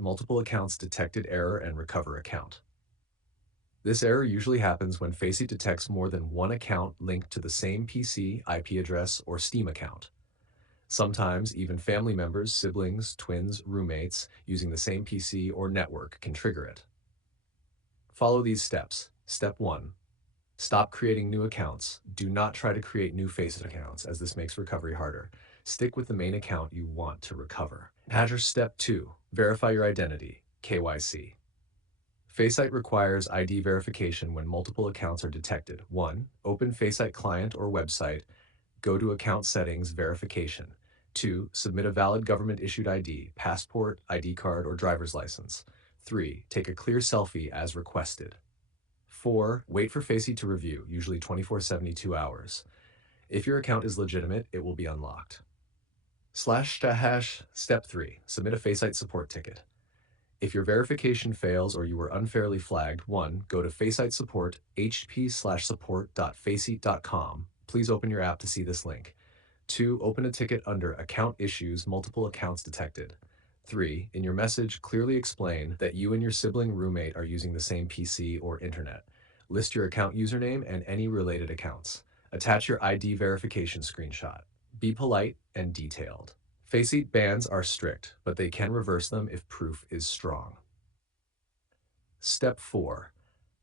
multiple accounts detected error and recover account. This error usually happens when FACEIT detects more than one account linked to the same PC, IP address, or Steam account. Sometimes even family members, siblings, twins, roommates using the same PC or network can trigger it. Follow these steps. Step 1. Stop creating new accounts. Do not try to create new FACEIT accounts, as this makes recovery harder. Stick with the main account you want to recover. Azure Step 2. Verify your identity, KYC. FACEIT requires ID verification when multiple accounts are detected. 1. Open FACEIT client or website. Go to Account Settings Verification. 2. Submit a valid government-issued ID, passport, ID card, or driver's license. 3. Take a clear selfie as requested. 4. Wait for FACEIT to review, usually 24-72 hours. If your account is legitimate, it will be unlocked. Step 3. Submit a FACEIT support ticket. If your verification fails or you were unfairly flagged, 1. Go to FACEIT support, hp/support.faceit.com. Please open your app to see this link. 2. Open a ticket under Account Issues, Multiple Accounts Detected. 3. In your message, clearly explain that you and your sibling roommate are using the same PC or internet. List your account username and any related accounts. Attach your ID verification screenshot. Be polite and detailed. FACEIT bans are strict, but they can reverse them if proof is strong. Step 4.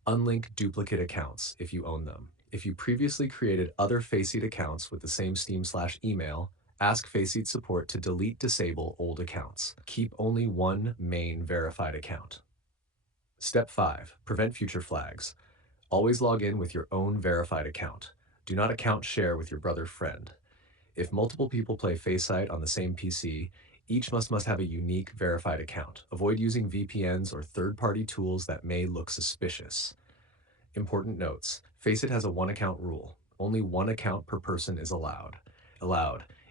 Unlink duplicate accounts if you own them. If you previously created other FACEIT accounts with the same Steam/email, ask FACEIT support to disable old accounts. Keep only one main verified account. Step 5. Prevent future flags. Always log in with your own verified account. Do not account share with your friend. If multiple people play FACEIT on the same PC, each must have a unique verified account. Avoid using VPNs or third-party tools that may look suspicious. Important notes. FACEIT has a one-account rule. Only one account per person is allowed.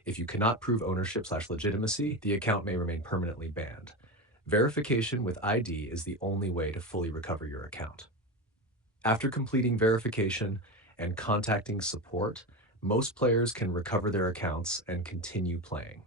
If you cannot prove ownership/legitimacy, the account may remain permanently banned. Verification with ID is the only way to fully recover your account. After completing verification and contacting support, most players can recover their accounts and continue playing.